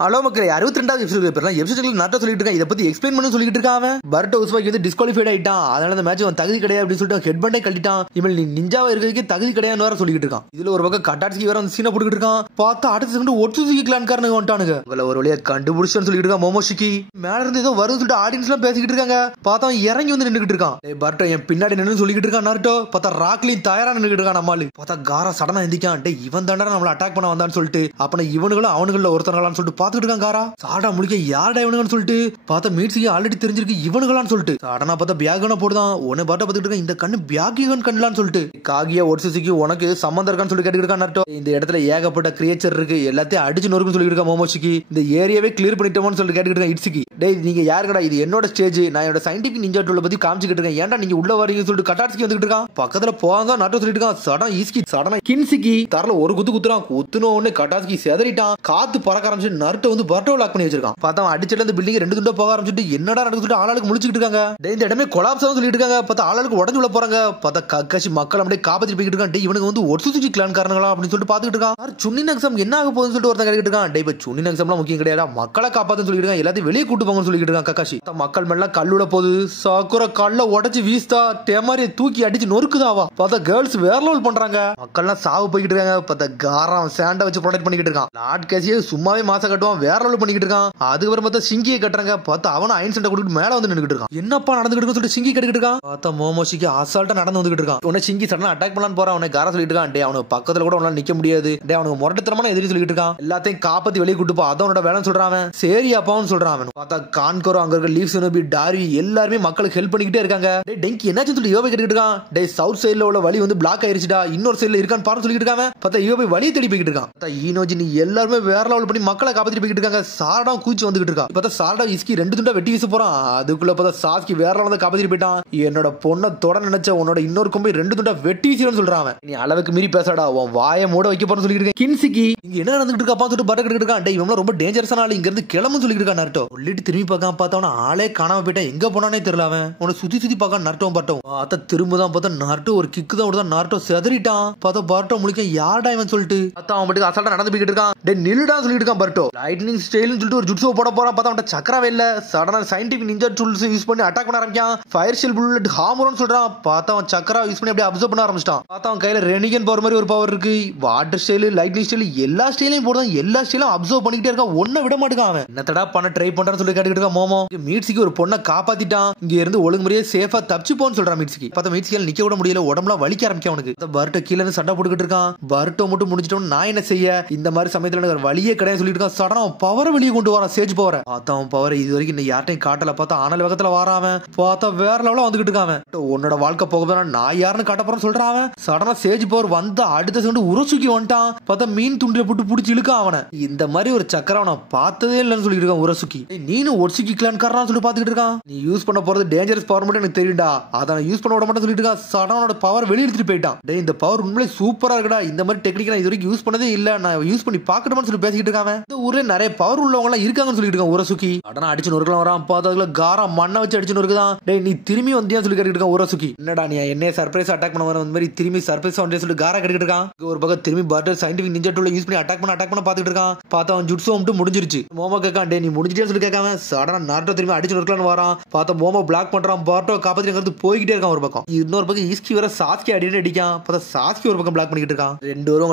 Hello மக்களே 62வது episode பேர்லாம் எபிசோட்ல நாட்டோ சொல்லிட்டு இருக்கான். இதை பத்தி எக்ஸ்பிளைன் பண்ண சொல்லிட்டு இருக்கான். பர்ட்டோ உஸ்மாக்கி வந்து டிஸ்குவாலிஃபைட் ஆயிட்டான். அதனால அந்த மேட்ச் அவன் தகுதி கிடையாது அப்படின்னு சொல்லிட்டு ஹெட் பண்டே கட்டிட்டான். இவன் நீ நிஞ்சாவா இருக்கிறதுக்கு தகுதி கிடையாதுன்னு வேற சொல்லிட்டு இருக்கான். இதுல ஒரு பக்கம் கட்டாட்சிக்கு வேற வந்து சீனை போட்டுக்கிட்டு இருக்கான். பார்த்தா அடுத்த செகண்ட் ஒட்சுசுகி கிளான்காரனுங்க வந்துட்டானுங்க. உங்களை ஒரு வழியா கண்டுபிடிச்சோன்னு சொல்லிட்டு இருக்கான் மோமோஷிக்கி. மேல இருந்து ஏதோ வரும்னு சொல்லிட்டு ஆடியன்ஸ் எல்லாம் பேசிக்கிட்டு இருக்காங்க. பார்த்தா அவன் இறங்கி வந்து நின்றுட்டு இருக்கான். பர்ட்டோ என் பின்னாடி நின்று சொல்லிக்கிட்டு இருக்கான். நாட்டோ பார்த்தா ராக்லின் தயாரா நின்றுட்டு இருக்கான். நம்மளு பார்த்தா காரா சடனா எந்திக்கான். டே இவன் தாண்டா நம்மள அட்டாக் பண்ண வந்தான்னு சொல்லிட்டு அப்ப இவனுங்களும் அவனுங்கள ஒருத்தர்களான்னு சொல்லிட்டு பாத்துக்கிட்டு இருக்கான். காரா சாடா முடிக்க யாரடா இவனுங்கன்னு சொல்லிட்டு பார்த்தா மீட்ஸுக்கு ஆல்ரெடி தெரிஞ்சிருக்கு இவனுங்களான்னு சொல்லிட்டு சாடனா பார்த்தா பியாகன போடுதான். உன்னை பாட்ட பார்த்துட்டு இருக்க இந்த கண்ணு பியாகிகன் கண்ணலான்னு சொல்லிட்டு காகியா ஒட்சுசுகி உனக்கு சம்பந்தம் இருக்கான்னு சொல்லிட்டு கேட்டுக்கிட்டு இருக்கான். நாட்டோ இந்த இடத்துல ஏகப்பட்ட கிரியேச்சர் இருக்கு, எல்லாத்தையும் அடிச்சு நொறுக்குன்னு சொல்லிட்டு இருக்கா மோமோஷிக்கு. இந்த ஏரியாவே கிளியர் பண்ணிட்டோம்னு சொல்லிட்டு கேட்டுக்கிட்டு இருக்கா இட்சுகி. டேய் நீங்க யாருக்கடா, இது என்னோட ஸ்டேஜ், நான் என்னோட சயின்டிபிக் நிஞ்சா டூல பத்தி காமிச்சிட்டு இருக்கேன், ஏன்டா நீங்க உள்ள வரீங்கன்னு சொல்லிட்டு கட்டாட்சிக்கு வந்துட்டு இருக்கான். பக்கத்துல போகாதான் நாட்டோ சொல்லிட்டு இருக்கான். சடனா ஈஸ்கி சடனா கின்சிகி தரல ஒரு குத்துறான். குத்துன உடனே கட்டாட்சிக்கு செதறிட்டான். காத்து பறக்க ஆரம்பிச்சு நருட்டோ வந்து பர்ட்டோ லாக் பண்ணி வச்சிருக்கான். பார்த்தா அடிச்சல இந்த பில்டிங் ரெண்டு துண்டா போக ஆரம்பிச்சுட்டு என்னடா நடக்குது ஆளாளுக்கு முழிச்சிட்டு இருக்காங்க. இந்த இடமே கொலாப்ஸ் சொல்லிட்டு இருக்காங்க. பார்த்தா ஆளாளுக்கு உடஞ்சு உள்ள போறாங்க. பார்த்தா கக்காஷி மக்கள் அப்படியே காப்பாத்தி போயிட்டு இருக்கான். இவனுக்கு வந்து ஒட்சுசுகி கிளான் காரணங்களா அப்படின்னு சொல்லிட்டு பாத்துக்கிட்டு இருக்கான். சுன்னின் எக்ஸாம் என்ன ஆக போகுதுன்னு சொல்லிட்டு ஒருத்தன் கேட்டுட்டு இருக்கான். இப்ப சுன்னின் எக்ஸாம்லாம் முக்கியம் கிடையாது, மக்களை காப்பாத்துன்னு சொல்லிட்டு இருக்கான். எல்லாத்தையும் வெளியே கூட்டு போங்கன்னு சொல்லிட்டு இருக்கான் கக்காஷி. மக்கள் மேல கல்லுட போகுது. சாக்குர கல்ல உடச்சு வீஸ்தா டெமாரி தூக்கி அடிச்சு நொறுக்குதாவா. பார்த்தா கேர்ள்ஸ் வேற லெவல் பண்றாங்க. மக்கள்லாம் சாவு போய்கிட்டு இருக்காங்க. பார்த்தா காரம் சேண்டை வச்சு ப்ரொடெக்ட் பண்ணிக்கிட்டு இருக்கான். லார்ட் கேசியே சும்மாவே மாசம் கட்டுவான், வேற லெவல் பண்ணிக்கிட்டு இருக்கான். அதுக்கப்புறம் பார்த்தா சிங்கியை கட்டுறாங்க. பார்த்தா அவன் அயன் சண்டை கொடுத்துட்டு மேல வந்து நின்னுட்டு இருக்கான். என்னப்பா நடந்துகிட்டு சொல்லிட்டு சிங்கி கட்டிக்கிட்டு இருக்கான். பார்த்தா மோமோஷிக்கு அசால்ட்டா நடந்து வந்துகிட்டு இருக்கான். உன்னை சிங்கி சடனா அட்டாக் பண்ணலான்னு போறான். அவனை கார சொல்லிட்டு இருக்கான். டே அவனுக்கு பக்கத்துல கூட அவனால நிக்க முடியாது. டே அவனுக்கு முரட்டுத்தனமான எதிரி சொல்லிட்டு இருக்கான். எல்லாத்தையும் காப்பாத்தி வெளியே கூட்டு போ, அதோட வேலைன்னு சொல்றான். சரி அப்பாவும் சொல்றான். அவன் பார்த்தா கான்கோரோ அங்க இருக்க லீவ்ஸ் நோபி டார்வி எல்லாருமே மக்களுக்கு ஹெல்ப் பண்ணிக்கிட்டே இருக்காங்க. டே டெங்கி என்னாச்சுன்னு சொல்லி யோபை கேட்டுக்கிட்டு இருக்கான். டே சவுத் சைடுல உள்ள வழி வந்து பிளாக் ஆயிருச்சுடா, இன்னொரு சைடுல இருக்கான்னு பாரு சொல்லிட்டு இருக்காங்க. பார்த்தா யோபை வழியை தேடி போய்கிட்டு இருக்கான். பார்த்தா ஈனோஜி நீ எல்லாருமே வேற லெவல் பண்ணி மக்களை காப்பாத்தி போய்கிட்டு இருக்காங்க. சாரடா கூச்சி வந்துகிட்டு இருக்கா. பார்த்தா சாரடா இஸ்கி ரெண்டு துண்டா வெட்டி வீச போறான். அதுக்குள்ள பார்த்தா சாஸ்கி வேற லெவல்ல காப்பாத்தி போயிட்டான். என்னோட பொண்ணை தொட நினைச்ச உன்னோட இன்னொரு கொம்பை ரெண்டு துண்டா வெட்டி வீசின்னு சொல்றான். நீ அளவுக்கு மீறி பேசாடா, உன் வாயை மூட வைக்க போறன்னு சொல்லிட்டு இருக்கேன். கின்சிகி இங்க என்ன நடந்துட்டு இருக்கான்னு சொல்லிட்டு பட்ட கிட்டு இருக்கான். டே இவன் ரொம்ப டேஞ்சரஸான ஆளு, இங்க இருந்து கிளம்புன்னு சொல்லிட்டு இருக்கான். நருட்டோ சொல்லிட்டு திரும்பி பார்க்காம பார்த்தவன ஆளே காணாம போயிட்டா, எங்க போனானே தெரியல. அவன் உன்னை சுத்தி சுத்தி பார்க்க நருட்டோ பட்டோம். பார்த்தா திரும்பதான் பார்த்தா நருட்டோ ஒரு கிக்கு தான் விடுதான். நருட்டோ செதறிட்டான். பார்த்தா பர்ட்டோ முழிக்க யார்டா இவன் சொல்லிட்டு பார்த்தா அவன் மட்டும் அசால்ட்டா நடந்து போய்கிட்டு இருக்கான். டே நில்லுடா சொல்லிட்டு இருக்கான் பர்ட்டோ. லைட்னிங் ஸ்டைல்னு சொல்லிட்டு ஒரு ஜுட்ஸோ போட போறான். பார்த்தா அவன் சக்கராவே இல்ல. சடனா சயின்டிபிக் நிஞ்சா டூல்ஸ் யூஸ் பண்ணி அட்டாக் பண்ண ஆரம்பிக்கான். ஃபயர் ஷெல் புல்லட் ஹாமரோன்னு சொல்றான். பார்த்தா அவன் சக்கரா யூஸ் பண்ணி அப்படியே அப்சர்வ் பண்ண ஆரம்பிச்சிட்டான். பார்த்தா அவன் கையில ரெனிகன் பவர் மாதிரி ஒரு பவர் இருக்கு. வாட்டர் ஸ்டைல் லைட்னிங் ஸ்டைல் எல்லா ஸ்டைலையும் போடுறான். எல்லா ஸ்டைலும் அப்சர்வ் பண்ணிக்கிட்டே இருக்கான். ஒன்ன விட மாட்டேங்கான். அவன் என்னத்தடா பண்ண ட்ரை பண்றான்னு சொல்லி கேட்டுக்கிட்டு இருக்கான். மோமோ மீட்ஸிக்கு ஒரு பொண்ணை காப்பாத்திட்டான். இங்க இருந்து ஒழுங்கு முறையே சேஃபா தப்பிச்சு போன்னு சொல்றான் மீட்ஸிக்கு. பார்த்தா மீட்ஸியால நிக்க விட முடியல, உடம்புலாம் வலிக்க ஆரம்பிக்கும் அவனுக்கு. பர்ட்டோ கீழ இருந்து சண்டை போட்டுக்கிட்டு இருக்கான். பர்ட்டோ மட்டும் முடிச்சிட்டோம், நான் என்ன செய்ய, இந்த மாதிரி சமயத்துல எனக்கு வழியே கிடையாது சொல்லிட்டு இருக்கான். சடனா அவன் பவரை வெளியே கொண்டு வரான். சேஜ் பவரை பார்த்தா அவன் பவர் இது வரைக்கும் இந்த யார்ட்டையும் காட்டல. பார்த்தா ஆனல் வேகத்துல வாராமன். பார்த்தா வேற லெவலா வந்துகிட்டு இருக்கான். உன்னோட வாழ்க்கை போக போனா நான் யாருன்னு காட்ட போறேன்னு சொல்றான். சடனா சேஜ் பவர் வந்து அடுத்த செகண்ட் உரசுக்கி வந்துட்டான். பார்த்தா மீன் துண்டில போட்டு பிடிச்சி இழுக்கான் அவனை. இந்த மாதிரி ஒரு சக்கரம் அவனை பார்த்ததே இல்லைன்னு சொல்லிட்டு இருக்கான் உரசுக்கி. நீனும் ஒட்சுக்கி கிளான் காரனா சொல்லி பாத்துக்கிட்டு இருக்கான். நீ யூஸ் பண்ண போறது டேஞ்சரஸ் பவர் மட்டும் எனக்கு தெரியும்டா, அதை நான் யூஸ் பண்ண விட மாட்டேன்னு சொல்லிட்டு இருக்கான். சடனோட பவர் வெளியே எடுத்துட்டு போயிட்டான். டே இந்த பவர் உண்மையிலே சூப்பரா இருக்குடா, இந்த மாதிரி டெக்னிக் நான் இது வரைக்கும் யூஸ் பண்ணதே இல்ல, நான் யூஸ் பண்ணி பாக்கணும்னு சொல்லி பேசிக்கிட்டு இருக்காங்க. இந்த ஊர்ல நிறைய பவர் உள்ளவங்க எல்லாம் இருக்காங்கன்னு சொல்லிட்டு இருக்கான் உரசுக்கி. சடனா அடிச்சு நொறுக்கலாம் வரான். பார்த்தா அதுல காரா மண்ணை வச்சு அடிச்சு நொறுக்குதான். டே நீ திரும்பி வந்தியா சொல்லி கேட்டுட்டு இருக்கான் உரசுக்கி. என்னடா நீ என்ன சர்ப்ரைஸ் அட்டாக் பண்ண வர மாதிரி திரும்பி சர்ப்ரைஸ் வந்து சொல்லிட்டு காரா கேட்டுட்டு இருக்கான். ஒரு பக்கம் திரும்பி பர்ட்டோ சயின்டிபிக் நிஞ்சா டூல யூஸ் பண்ணி அட்டாக் பண்ண பாத்துட்டு இருக்கான். பார்த்தா அவன் ஜுட்ஸோ மட்டும் முடிஞ்சிருச்சு. மோமோ கேட்கான். டே நீ முடிஞ்சிட்டே சொல்லி கேட்காம சடனா நாட்டோ திரும்பி அடிச்சு நொறுக்கலான்னு வரான். பார்த்தா மோமோ பிளாக் பண்றான். பர்ட்டோ காப்பாத்தி போய்கிட்டே இருக்கான். ஒரு பக்கம் இன்னொரு பக்கம் ஈஸ்கி வர சாஸ்கி அடிட்டு அடிக்கான். பார்த்தா சாஸ்கி ஒரு பக்கம் பிளாக் பண்ணிட்டு இருக்கான். ரெண்டு பேரும்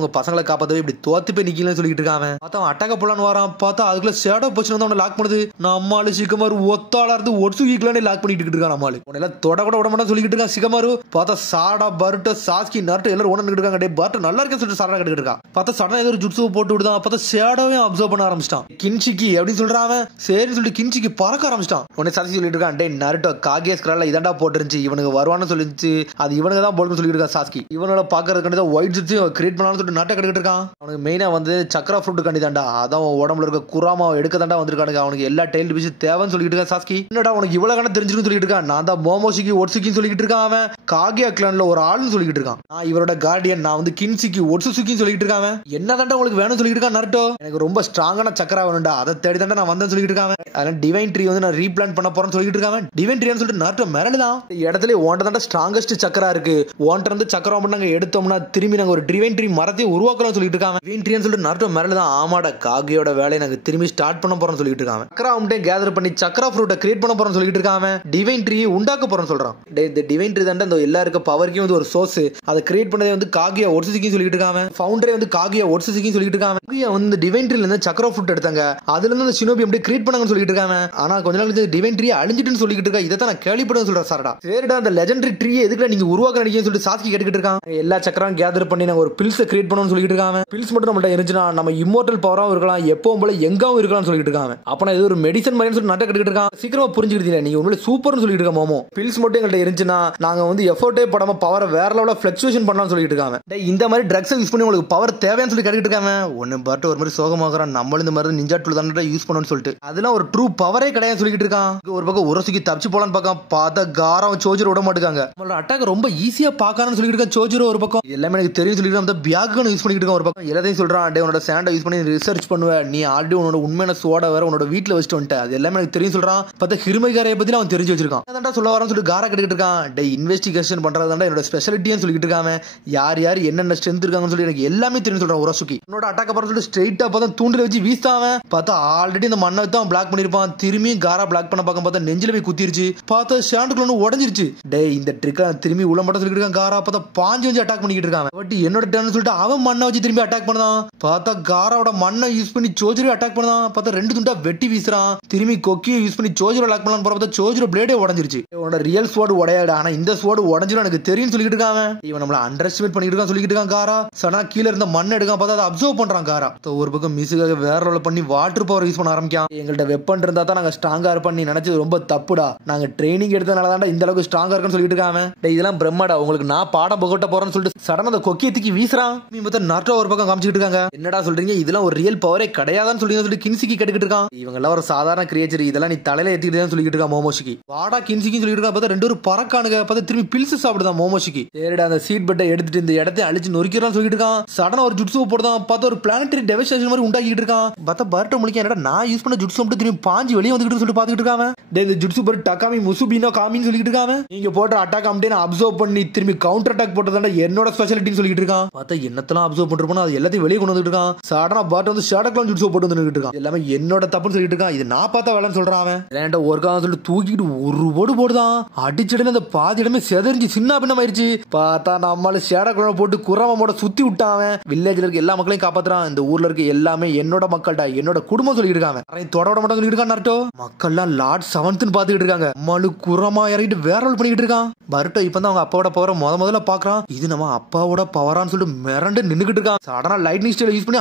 உங்க பசங்களை காப்பாத்தவே இப்படி தோத்து போய் நிக்கலன்னு சொல்லிட்டு இருக்கான். பார்த்தா அவன் அட்டாக்க போலான்னு வரான். பார்த்தா அதுக்குள்ள ஷேடோ பொசிஷன் வந்து அவனை லாக் பண்ணுது. நம்மாலு சிக்கமாரு ஒத்தாளா இருந்து ஒட்சுகிக்கலானே லாக் பண்ணிட்டு இருக்கான். நம்மாலு உன்னெல்லாம் தொட கூட விட மாட்டான்னு சொல்லிட்டு இருக்கான் சிக்கமாரு. பார்த்தா சாடா பர்ட்டோ சாஸ்கி நருட்டோ எல்லாரும் ஒண்ணு நின்னுட்டு இருக்காங்க. டே பர்ட்டோ நல்லா இருக்குன்னு சொல்லிட்டு சாடா கேட்டுட்டு இருக்கான். பார்த்தா சடனா ஏதோ ஒரு ஜுட்ஸு போட்டு விடுதான். பார்த்தா ஷேடோவே அப்சர்வ் பண்ண ஆரம்பிச்சிட்டான். கின்சிக்கி அப்படின்னு சொல்றான். சரி சொல்லிட்டு கின்சிக்கி பறக்க ஆரம்பிச்சிட்டான். உடனே சாஸ்கி சொல்லிட்டு இருக்கான். டே நருட்டோ காகியா ஸ்கிரால இதாண்டா போட்டுருந்துச்சு, இவனுக்கு வருவான்னு சொல்லிச்சு, அது இவனுக்கு தான் போடுன்னு சொல்லிட்டு இருக்கான் சாஸ்கி. இவனோட பாக்குறதுக்கு ஒயிட் ஜுட்ஸு கிரியேட் பண்ணலாம்னு சொல்லிட்டு நாட்டை கட்டிட்டு இருக்கான். அவனுக்கு மெயினா வந்து சக்கரா ஃப்ரூட் கண்டிதாண்டா, அதான் உடம்புல இருக்க குராமா எடுக்க தாண்டா வந்திருக்கானுங்க. அவனுக்கு எல்லா டைல் பீஸ் தேவைன்னு சொல்லிட்டு இருக்கான் சாஸ்கி. என்னடா உனக்கு இவ்வளவு கணக்கு தெரிஞ்சுன்னு சொல்லிட்டு இருக்கான். நான் தான் மோமோஷிக்கு ஒட்சுக்கின்னு சொல்லிட்டு இருக்கான். அவன் காகியா கிளான்ல ஒரு ஆள்னு சொல்லிட்டு இருக்கான். நான் இவரோட கார்டியன், நான் வந்து கின்சிக்கு ஒட்சுசுக்கின்னு சொல்லிட்டு இருக்கான். என்ன தாண்டா உங்களுக்கு வேணும்னு சொல்லிட்டு இருக்கான் நருட்டோ. எனக்கு ரொம்ப ஸ்ட்ராங்கான சக்கரா வேணும்டா, அதை தேடி தாண்டா நான் வந்தேன்னு சொல்லிட்டு இருக்கான். அதனால டிவைன் ட்ரீ வந்து நான் ரீபிளான் பண்ண போறேன்னு சொல்லிட்டு இருக்கான். டிவைன் ட்ரீன்னு சொல்லிட்டு நருட்டோ மிரளுதான். இடத்துல ஓண்ட தாண்டா ஸ்ட்ராங்கஸ்ட் சக்கரா இருக்கு, ஓண்ட இருந்து சக்கரம் மட்டும் நாங்க எடுத்தோம்னா திரும்பி நாங்க ஒரு டிவைன் ட்ரீ மரத்தை உருவாக்கலாம் சொல்லிட்டு இருக்காங்க. டிவைன் ட்ரீன்னு சொல்லிட்டு நருட்டோ மிரள பரல தான் ஆமாடா காகியோட வேலையை நாங்க திரும்பி ஸ்டார்ட் பண்ண போறோம்னு சொல்லிட்டு இருக்காங்க. சக்ரா அவுண்டே கேதர் பண்ணி சக்ரா ஃப்ரூட்டை கிரியேட் பண்ண போறோம்னு சொல்லிட்டு இருக்காங்க. டிவைன் ட்ரீ உண்டாக்க போறோம்னு சொல்றான். இந்த டிவைன் ட்ரீ தான் இந்த எல்லா இருக்க பவர்க்கும் வந்து ஒரு சோர்ஸ். அதை கிரியேட் பண்ணதே வந்து காகியா ஒட்சுசிக்கு சொல்லிட்டு இருக்காங்க. ஃபவுண்டரே வந்து காகியா ஒட்சுசிக்கு சொல்லிட்டு இருக்காங்க. காகியா வந்து டிவைன் ட்ரீல இருந்து சக்ரா ஃப்ரூட் எடுத்தாங்க. அதுல இருந்து அந்த ஷினோபி அப்படியே கிரியேட் பண்ணாங்கன்னு சொல்லிட்டு இருக்காங்க. ஆனா கொஞ்ச நாள் கழிச்சு டிவைன் ட்ரீ அழிஞ்சிட்டுன்னு சொல்லிட்டு இருக்கா. இதை தான் நான் கேள்விப்பட்டேன்னு சொல்றேன். சார்டா சரிடா அந்த லெஜெண்டரி ட்ரீ எதுக்குடா நீங்க உருவாக்க நினைக்கிறீங்கன்னு சொல்லிட்டு சாஸ்கி கேட்டுக்கிட்டு இருக்கான். எல்லா சக்கரம் கேதர் பண்ணி நாங்க ஒரு பில்ஸ் கிரியேட் பண்ணணும்னு சொல்லிட்டு இருக்காங்க. பில்ஸ் மட்டும் நம்மள்ட்ட இருந்துச்சுன்னா நம்ம இம்மோர்டல் பவராவும் இருக்கலாம், எப்பவும் போல எங்காவும் இருக்கலாம்னு சொல்லிட்டு இருக்காங்க. அப்ப நான் இது ஒரு மெடிசன் மாதிரி சொல்லி நட்ட கட்டிட்டு இருக்கான். சீக்கிரமா புரிஞ்சுக்கிட்டீங்க நீங்க உண்மையிலே சூப்பர்னு சொல்லிட்டு இருக்க மோமோ. பில்ஸ் மட்டும் எங்கள்ட்ட இருந்துச்சுன்னா நாங்க வந்து எஃபோர்ட்டே படாம பவரை வேற லெவல்ல ஃபிளக்சுவேஷன் பண்ணலாம்னு சொல்லிட்டு இருக்காங்க. இந்த மாதிரி ட்ரக்ஸ் யூஸ் பண்ணி உங்களுக்கு பவர் தேவையான்னு சொல்லி கேட்டுட்டு இருக்காங்க. ஒன்னு பாட்டு ஒரு மாதிரி சோகமாகறான். நம்மளும் இந்த மாதிரி நிஞ்சா டூல் தான் யூஸ் பண்ணணும்னு சொல்லிட்டு அதெல்லாம் ஒரு ட்ரூ பவரே கிடையாது சொல்லிட்டு இருக்கான். ஒரு பக்கம் உரசுக்கு தப்பிச்சு போலான்னு பார்க்க பார்த்தா காரம் சோஜர் விட மாட்டாங்க. நம்மளோட அட்டாக் ரொம்ப ஈஸியா பாக்கணும்னு சொல்லிட்டு இருக்க சோஜர் ஒரு பக்கம் எல்லாமே எனக்கு தெரியும் சொல்லிட்டு அந்த பியாகன் யூஸ் பண்ணிட்டு இருக்கான். ஒரு பக்கம் எல்லாத்தையும் சொல்றான். டே உன்னோட சாண்டை யூஸ் பண்ணி ரிசர்ச் பண்ணுவ நீ ஆல்ரெடி உன்னோட உண்மையான சோட வேற உன்னோட வீட்டுல வச்சுட்டு வந்துட்ட. அது எல்லாமே எனக்கு தெரியும் சொல்றான். பார்த்தா ஹிருமைகாரையை பத்தி அவன் தெரிஞ்சு வச்சிருக்கான். அதான்டா சொல்ல வரான்னு சொல்லிட்டு காரா கேட்டுட்டு இருக்கான். டே இன்வெஸ்டிகேஷன் பண்றதாண்டா என்னோட ஸ்பெஷாலிட்டின்னு சொல்லிட்டு இருக்காங்க. யார் யார் என்னென்ன ஸ்ட்ரென்த் இருக்காங்கன்னு சொல்லி எனக்கு எல்லாமே தெரியும் சொல்றான். உரசுக்கி உன்னோட அட்டாக் அப்புறம் சொல்லிட்டு ஸ்ட்ரெயிட்டா பார்த்தா தூண்டில வச்சு வீசாவன். பார்த்தா ஆல்ரெடி இந்த மண்ணை தான் பிளாக் பண்ணிருப்பான். திரும்பி காரா பிளாக் பண்ண பார்க்க பார்த்தா நெஞ்சில போய் குத்திருச்சு. பார்த்தா ஷாண்டுக்குள்ள உடஞ்சிருச்சு. டே இந்த ட்ரிக்கா திரும்பி உள்ள மட்டும் சொல்லிட்டு இருக்கான். காரா பார்த்தா பாஞ்சு வச்சு அட்டாக் பண்ணிட்டு இருக்காங்க. பட் என்னோட டர்ன் சொல்லிட்டு அவன் மண்ணை வச்சு திரும்பி அட்டாக் பண்ணதான். பார்த்தா காராவோட மண்ணை யூஸ் பண்ணி சோஜரை அட்டாக் பண்ணதான். பார்த்தா ரெண்டு துண்டா வெட்டி வீசுறான். திரும்பி கொக்கியை யூஸ் பண்ணி சோஜரை அட்டாக் பண்ணலாம். பார்த்தா சோஜரை பிளேடே உடஞ்சிருச்சு. உன்னோட ரியல் ஸ்வாட் உடையாடு. ஆனா இந்த ஸ்வாட் உடஞ்சிரும் எனக்கு தெரியும் சொல்லிட்டு இருக்காங்க. இவன் நம்மள அண்டர் எஸ்டிமேட் பண்ணிட்டு இருக்கான் சொல்லிட்டு இருக்கான். காரா சனா கீழ இருந்த மண் எடுக்கான். பார்த்தா அதை அப்சர்வ் பண்றான். காரா ஒரு பக்கம் மிஸ்ஸுக்காக வேற ரோல் பண்ணி வாட்டர் பவர் யூஸ் பண்ண ஆரம்பிக்கான். எங்கள்ட்ட வெப்பன் இருந்தா தான் நாங்க ஸ்ட்ராங்கா இருப்போம். நீ நினைச்சது ரொம்ப தப்புடா. நாங்க ட்ரைனிங் எடுத்தனால தான் இந்த அளவுக்கு ஸ்ட்ராங்கா இருக்குன்னு சொல்லிட்டு இருக்காங்க. இதெல்லாம் பிரம்மாடா உங்களுக்கு நான் பாடம் புகட்ட போறேன்னு சொல்லிட்டு சடனா அந்த கொக்கியை தூக்கி வீசுறான். நீ மொத்தம் நர்ட்டோ ஒரு பக்கம் காமிச்சிட்டு இருக்காங்க. என்னடா சொல்றீங்க இதெல்லாம் ஒரு ரியல் பவரே கிடையாதான்னு சொல்லி கின்சிக்கு கேட்டுக்கிட்டு இருக்கான். இவங்க எல்லாம் ஒரு சாதாரண கிரியேச்சர். இதெல்லாம் நீ தலையில ஏத்திட்டு தான் சொல்லிட்டு இருக்கான் மோமோஷிக்கு. வாடா கின்சிக்கு சொல்லிட்டு இருக்கான். பார்த்தா ரெண்டு ஒரு பறக்கானுங்க. பார்த்தா திரும்பி பில்ஸ் சாப்பிடுதான் மோமோஷிக்கு. சரிடா அந்த சீட் பெட்டை எடுத்துட்டு இந்த இடத்தை அழிச்சு நொறுக்கிறான்னு சொல்லிட்டு இருக்கான். சடனா ஒரு ஜுட்ஸு போடுதான். பார்த்தா ஒரு பிளானட்டரி டெவஸ்டேஷன் மாதிரி உண்டாக்கிட்டு இருக்கான். பார்த்தா பர்ட்ட முழிக்க என்னடா நான் யூஸ் பண்ண ஜுட்ஸு மட்டும் திரும்பி பாஞ்சு வெளியே வந்துட்டு சொல்லிட்டு பாத்துட்டு இருக்காங்க. இந்த ஜுட்ஸு பர் டக்காமி முசுபினோ காமின்னு சொல்லிட்டு இருக்காங்க. நீங்க போட்ட அட்டாக் அம்டே நான் அப்சர்வ் பண்ணி திரும்பி கவுண்டர் அட்டாக் போட்டதாண்டா என்னோட ஸ்பெஷாலிட்டின்னு சொல்லிட்டு இருக்கான். பார்த்தா என்னத்தெல்லாம் அப்சர்வ் பண்ணிருப்போம் அது எல்லாத்தையும் வெளியே கொண்டு வந்துட்டு இருக்கான். சடனா பர்ட் வந்து ஷாடக்லாம் ஜுட்ஸு போட்டு வந்துட்டு இருக்கான். எல்லாமே என்னோட தப்புன்னு சொல்லிட்டு இருக்கான். இது நான் பார்த்தா வேலைன்னு சொல்றான். அவன் லேண்ட ஒர்க்காக சொல்லிட்டு தூக்கிட்டு ஒரு போடு போடுதான். அடிச்சடல அந்த பாதி இடமே செதறிஞ்சு சின்ன பின்னம் ஆயிடுச்சு. பார்த்தா நம்மளால ஷேடக்லாம் போட்டு குரமோட சுத்தி விட்டான். வில்லேஜ்ல இருக்க எல்லா மக்களையும் காப்பாத்துறான். இந்த ஊர்ல இருக்க எல்லாமே என்னோட மக்கள்டா என்னோட குடும்பம் சொல்லிட்டு இருக்காங்க. தொட மட்டும் சொல்லிட்டு இருக்கான். நர்ட்டோ மக்கள்லாம் லார்ட் 7th பாத்துக்கிட்டு இருக்காங்க. மலு குரமா இறங்கிட்டு வேற ரோல் பண்ணிட்டு இருக்கான். பர்ட்டோ இப்பதான் அவங்க அப்பாவோட பவரை முதல்ல பாக்குறான். இது நம்ம அப்பாவோட பவரான்னு சொல்லிட்டு மிரண்டு நின்னுக்கிட்டு இருக்கான். சடனா லைட்னிங் ஸ்டைல் யூஸ் பண்ணி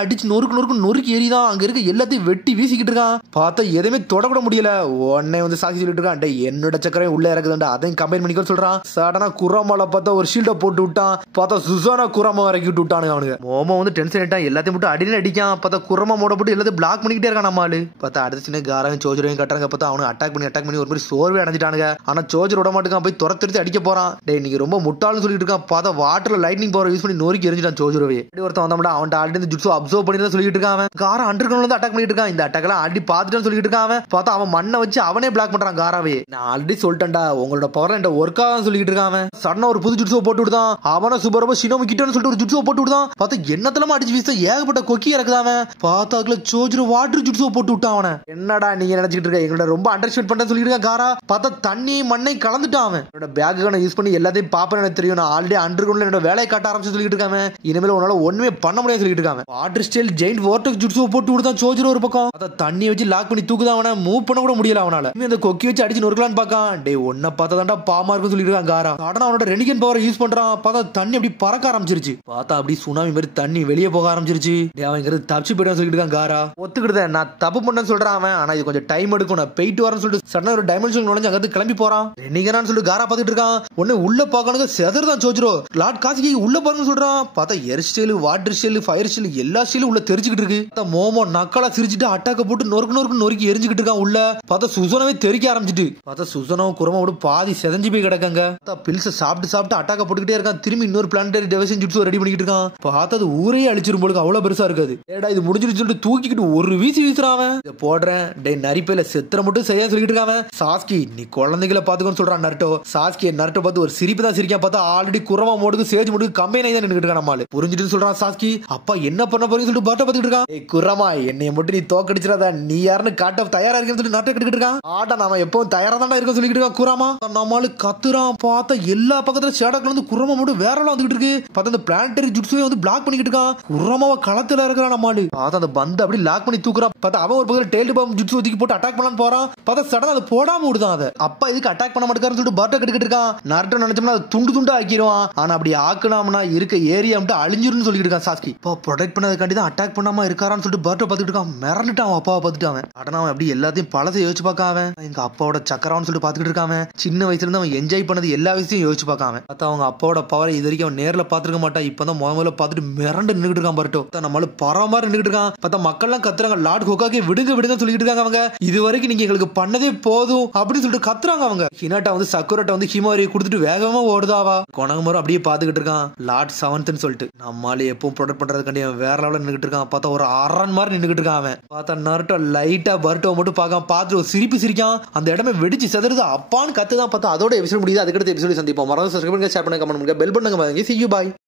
அடிச்சு நொறுக்கு எரிதான். அங்க இருக்க எல்லாத்தையும் வெட்டி வீசிக்கிட்டு இருக்கான். பார்த்தா எதுவுமே தொடக்கூட முடியல. உடனே வந்து சாட்சி சொல்லிட்டு இருக்கான். என்னோட சக்கரம் உள்ள இறக்குதுண்டா அதையும் கம்பைன் பண்ணிக்க சொல்றான். சடனா குராமால பார்த்தா ஒரு ஷீல்ட போட்டு விட்டான். பார்த்தா சுசானா குராமா இறக்கி விட்டு விட்டானுங்க அவனுக்கு. மோமோ வந்து டென்ஷன் ஆயிட்டான். எல்லாத்தையும் மட்டும் அடினு அடிக்கான். பார்த்தா குரமா மோட போட்டு எல்லாத்தையும் பிளாக் பண்ணிக்கிட்டே இருக்கான் நம்மளு. பார்த்தா அடுத்த சின்ன காரையும் சோஜரையும் கட்டுறாங்க. பார்த்தா அவனுக்கு அட்டாக் பண்ணி ஒரு மாதிரி சோர்வே அடைஞ்சிட்டானுங்க. ஆனா சோஜர் விட மாட்டேங்கான். போய் துரத்து அடிக்க போறான். டே நீங்க ரொம்ப முட்டாள்னு சொல்லிட்டு இருக்கான். பார்த்தா வாட்டர்ல லைட்னிங் பவர் யூஸ் பண்ணி நொறுக்கி எரிஞ்சிட்டான் சோஜரவே. ஒருத்தன் வந்தா அவன் ஆல்ரெடி ஜுட்ஸு அப்சர்வ் பண்ணி தான் சொல்லிட்டு இருக்கான். காரா அண்டர் கிரவுண்ட்ல இருந்து அட்டாக் பண்ணிட்டு இருக்கான். இந்த அட்டாக் எல்லாம் ஆல்ரெடி பாத்துட்டான்னு சொல்லிட்டு இருக்கான். பார்த்தா அவன் மண்ணை வச்சு அவனே பிளாக் பண்றான் காராவே. நான் ஆல்ரெடி சொல்லிட்டேன்டா உங்களோட பவர் என்கிட்ட ஒர்க் ஆகும் சொல்லிட்டு இருக்கான். சடனா ஒரு புது ஜுட்ஸு போட்டு விடுதான். அவன சூப்பரா ஷினோமி கிட்டன்னு சொல்லிட்டு ஒரு ஜுட்ஸு போட்டு விடுதான். பார்த்தா என்னத்தலமா அடிச்சு வீச ஏகப்பட்ட கொக்கி இறக்குதாவன். பார்த்தாக்குல சோஜரு வாட்டர் ஜுட்ஸு போட்டு விட்டான். அவன என்னடா நீங்க நினைச்சிட்டு இருக்க எங்களோட ரொம்ப அண்டர்ஸ்டாண்ட் பண்ண சொல்லிட்டு இருக்கான் காரா. பார்த்தா தண்ணி மண்ணை கலந்துட்டான். அவன் என்னோட பேக்கை யூஸ் பண்ணி எல்லாத்தையும் பாப்பேன்னு எனக்கு தெரியும். நான் ஆல்ரெடி அண்டர் கிரவுண்ட்ல என்னோட வேலையை காட்ட ஆரம்பிச்சு சொல்லிட்டு இருக்காங்க. இனிமேல் உன்னால ஒண்ணுமே பண்ண முடியாது சொல்லிட்டு இருக்காங்க. Water style giant water jutsu போட்டு விடுதான் சோஜரு ஒரு பக்கம். அதை தண்ணி வச்சு லாக் பண்ணி தூக்குதான். அவனை மூவ் பண்ண கூட முடியல அவனால. அந்த கொக்கி வச்சு அடிச்சு நொறுக்கலான்னு பாக்கான். டே ஒன்ன பார்த்தா தாண்டா பாமா இருக்குன்னு சொல்லிட்டு இருக்கான் காரா. சடனா அவனோட ரெனிகன் பவர் யூஸ் பண்றான். பார்த்தா தண்ணி அப்படி பறக்க ஆரம்பிச்சிருச்சு. பார்த்தா அப்படி சுனாமி மாதிரி தண்ணி வெளியே போக ஆரம்பிச்சிருச்சு. அவன் தப்பிச்சு போயிட்டு சொல்லிட்டு இருக்கான் காரா. ஒத்துக்கிட்டேன் நான் தப்பு பண்ணேன்னு சொல்றான் அவன். ஆனா இது கொஞ்சம் டைம் எடுக்கும். நான் போயிட்டு வரேன்னு சொல்லிட்டு சடனா ஒரு டைமென்ஷன் நுழைஞ்சு அங்க கிளம்பி போறான். ரெனிகனான்னு சொல்லிட்டு காரா பார்த்துட்டு இருக்கான். உடனே உள்ள பாக்கணுங்க செதர்தான் சோஜரோ. லார்ட் காசிக்கு உள்ள பாருன்னு சொல்றான். பார்த்தா air style water style fire style எல்லா ஸ்டைலும் உள்ள தெரிஞ்சுக்கிட்டு இருக்கு. மோமோ நக்கலா சிரிச்சுட்டு அட்டாக்க போட்டு நொறுக்கு எரிஞ்சுக்கிட்டு இருக்கான் உள்ள. பார்த்தா சுசனவே தெரிக்க ஆரம்பிச்சிட்டு. பார்த்தா சுசனவும் குரமோட பாதி செதஞ்சு போய் கிடக்காங்க. பில்ஸ் சாப்பிட்டு அட்டாக்க போட்டுக்கிட்டே இருக்கான். திரும்பி இன்னொரு பிளானட்டரி டெவசன் ஜுட்ஸு ரெடி பண்ணிட்டு இருக்கான். பார்த்தா அது ஊரே அழிச்சிரும் போல அவ்வளவு பெருசா இருக்காது. ஏடா இது முடிஞ்சிட்டு சொல்லிட்டு தூக்கிட்டு ஒரு வீசுறான். இதை போடுறேன் டே நரிப்பையில செத்துற மட்டும் சரியா சொல்லிட்டு இருக்கான். சாஸ்கி நீ குழந்தைகளை பாத்துக்கன்னு சொல்றான் நர்ட்டோ. சாஸ்கி நர்ட்டோ பார்த்து ஒரு சிரிப்பு தான் சிரிக்கான். பார்த்தா ஆல்ரெடி குரமா மோடுக்கு சேஜ் மோடுக்கு கம்பெனி தான் நின்னுட்டு இருக்கான் நம்மளு. புரிஞ்சுட்டு சொல்றான் சாஸ்கி. அப்பா என்ன என்ன பண்ண போறீங்கன்னு சொல்லிட்டு பர்ட்ட பாத்துக்கிட்டு இருக்கான். ஏய் குரமா, என்னைய மட்டும் நீ தோக்கடிச்சிடாத, நீ யாருன்னு காட்ட தயாரா இருக்கேன்னு சொல்லி நாட்டை கட்டிக்கிட்டு இருக்கான். ஆட்டா நாம எப்பவும் தயாரா தான் இருக்கோம் சொல்லிக்கிட்டு இருக்கான் குரமா. நம்மளால கத்துறான். பார்த்தா எல்லா பக்கத்துல ஷேடோக்ல வந்து குரமா மட்டும் வேற வந்துகிட்டு இருக்கு. பார்த்தா அந்த பிளானட்டரி ஜுட்ஸுவே வந்து பிளாக் பண்ணிக்கிட்டு இருக்கான். குரமாவ களத்துல இருக்கிறான் நம்மாலு. பார்த்தா அந்த பந்து அப்படி லாக் பண்ணி தூக்குறான். பார்த்தா அவன் ஒரு பக்கத்துல டெய்ல் பாம் ஜுட்ஸு ஒதுக்கி போட்டு அட்டாக் பண்ணலான்னு போறான். பார்த்தா சடனா அதை போடாம விடுதான். அதை அப்பா இதுக்கு அட்டாக் பண்ண மாட்டேன்னு சொல்லிட்டு பர்ட்ட கட்டிக்கிட்டு இருக்கான். நருட்டோ நினைச்சோம்னா அது துண்டு துண்டு ஆக்கிடுவான். ஆனா அப்படி ஆக்கணும்னா இருக்க ஏரியா மட்டும் அழிஞ்சிருன்னு சொல்லிட்டு இருக்கான் சாஸ்கி. இப்போ ப்ரொடெக்ட் பண்ணதுக்காண்டி தான் அட்டாக் பண்ணாம இருக்காரான்னு சொல்லிட்டு பர்ட்ட பார்த்துட்டு இருக்கான். மிரண்டுட்டான் அவன் அப்பாவை பார்த்துட்டு. அவன் அடனா அவன் அப்படி எல்லாத்தையும் பழசை யோசிச்சு பார்க்க அவன் எங்க அப்பாவோட சக்கரான்னு சொல்லிட்டு பார்த்துக்கிட்டு இருக்கான். சின்ன வயசுல இருந்து அவன் என்ஜாய் பண்ணது எல்லா விஷயத்தையும் யோசிச்சு பார்க்காம. பார்த்தா அவங்க அப்பாவோட பவரை இது வரைக்கும் அவன் நேரில் பார்த்துருக்க மாட்டான். இப்பதான் முதல்ல பார்த்துட்டு மிரண்டு நின்றுட்டு இருக்கான் பர்ட்டோ. நம்மளால பரமாரி நின்றுட்டு இருக்கான். பார்த்தா மக்கள் எல்லாம் கத்துறாங்க, லார்ட் ஹோகாகே விடுங்க விடுங்க சொல்லிட்டு இருக்காங்க. அவங்க இது வரைக்கும் நீங்க எங்களுக்கு பண்ணதே போதும் அப்படின்னு சொல்லிட்டு கத்துறாங்க. அவங்க ஹினாட்டா வந்து சக்குரட்டை வந்து ஹிமாரியை கொடுத்துட்டு வேகமா ஓடுதாவா. கொனகமரம் அப்படியே பாத்துக்கிட்டு இருக்கான். லார்ட் செவன்த்னு சொல்லிட்டு நம்மளால எப்பவும் ப்ரொடெக்ட் பண்றதுக்காண்டி அவன் வேற லெவலில் நின்றுட்டு இருக்கான். பார்த்தா ஒரு அரண் மாதிரி நின்றுட்டு இருக்கான். அவன் பார்த்தா நருட்டோ லைட்டா பர்ட்டோ மட்டும் பார்க்காம பார்த்துட்டு ஒரு சிரிப்பு சிரிக்கான். அந்த இடமே வெடிச்சு செதறுது. அப்பான்னு கத்துதான். பார்த்தா அதோட எபிசோட் முடியுது. அதுக்கடுத்த எபிசோட் சந்திப்போம். மறந்து சப்ஸ்கிரைப் பண்ணுங்க, ஷேர் பண்ணுங்க, கமெண்ட் பண்ணுங்க, பெல் பண்ணுங்க. See you, bye.